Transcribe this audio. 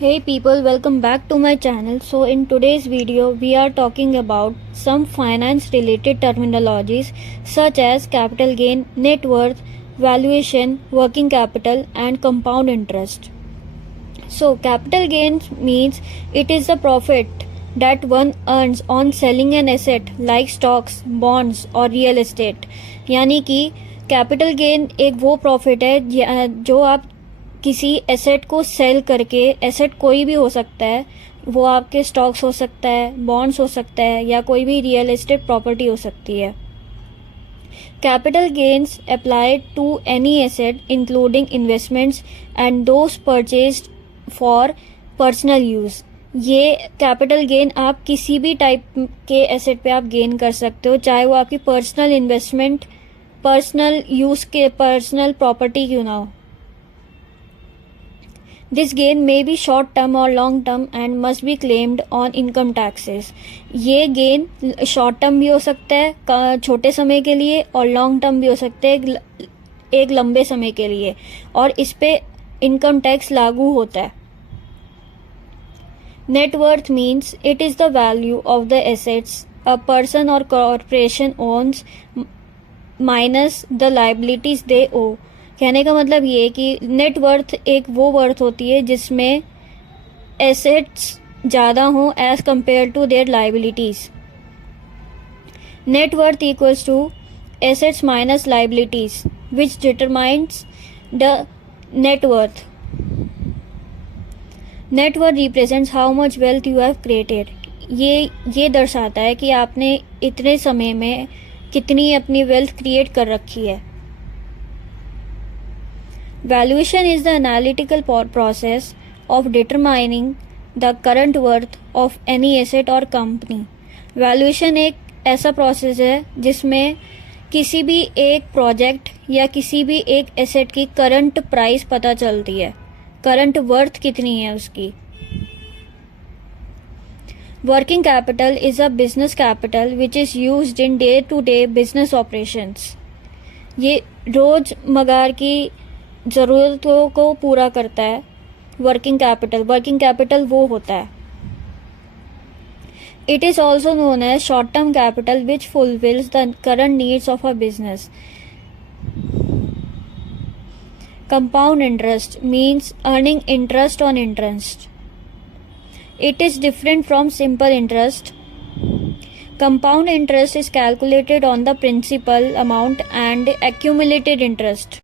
Hey people, welcome back to my channel. So in today's video we are talking about some finance related terminologies such as capital gain, net worth, valuation, working capital and compound interest. So capital gains means it is the profit that one earns on selling an asset like stocks, bonds or real estate. यानी कि capital gain एक वो profit है जो आप किसी asset को cell करके, एसेट कोई भी हो सकता है, वो आपके स्टॉक्स हो सकता है, बॉन्ड्स हो सकता है या कोई भी रियल एस्टेट प्रॉपर्टी हो सकती है. Capital gains apply to any asset including investments and those purchased for personal use. ये कैपिटल गेन आप किसी भी टाइप के एसेट पे आप गेन कर सकते हो, चाहे वो आपकी पर्सनल इन्वेस्टमेंट, पर्सनल यूज के पर्सनल प्रॉपर्टी क्यों ना हो. This gain may be short term or long term and must be claimed on income taxes. ये गेन शॉर्ट टर्म भी हो सकता है छोटे समय के लिए और लॉन्ग टर्म भी हो सकता है एक लंबे समय के लिए, और इस पे इनकम टैक्स लागू होता है. Net worth means it is the value of the assets a person or corporation owns minus the liabilities they owe. कहने का मतलब ये कि नेट वर्थ एक वो वर्थ होती है जिसमें एसेट्स ज़्यादा हों as compare to their liabilities. Net worth equals to assets minus liabilities which determines the net worth. Net worth represents how much wealth you have created. ये दर्शाता है कि आपने इतने समय में कितनी अपनी वेल्थ क्रिएट कर रखी है. Valuation is the analytical process of determining the current worth of any asset or company. Valuation एक ऐसा प्रोसेस है जिसमें किसी भी एक प्रोजेक्ट या किसी भी एक एसेट की करंट प्राइस पता चलती है, करंट वर्थ कितनी है उसकी. Working capital is a business capital which is used in day-to-day business operations. ये रोजमर्रा की ज़रूरतों को पूरा करता है. वर्किंग कैपिटल वो होता है. It is also known as short term capital which fulfils the current needs of a business. Compound interest means earning interest on interest. It is different from simple interest. Compound interest is calculated on the principal amount and accumulated interest.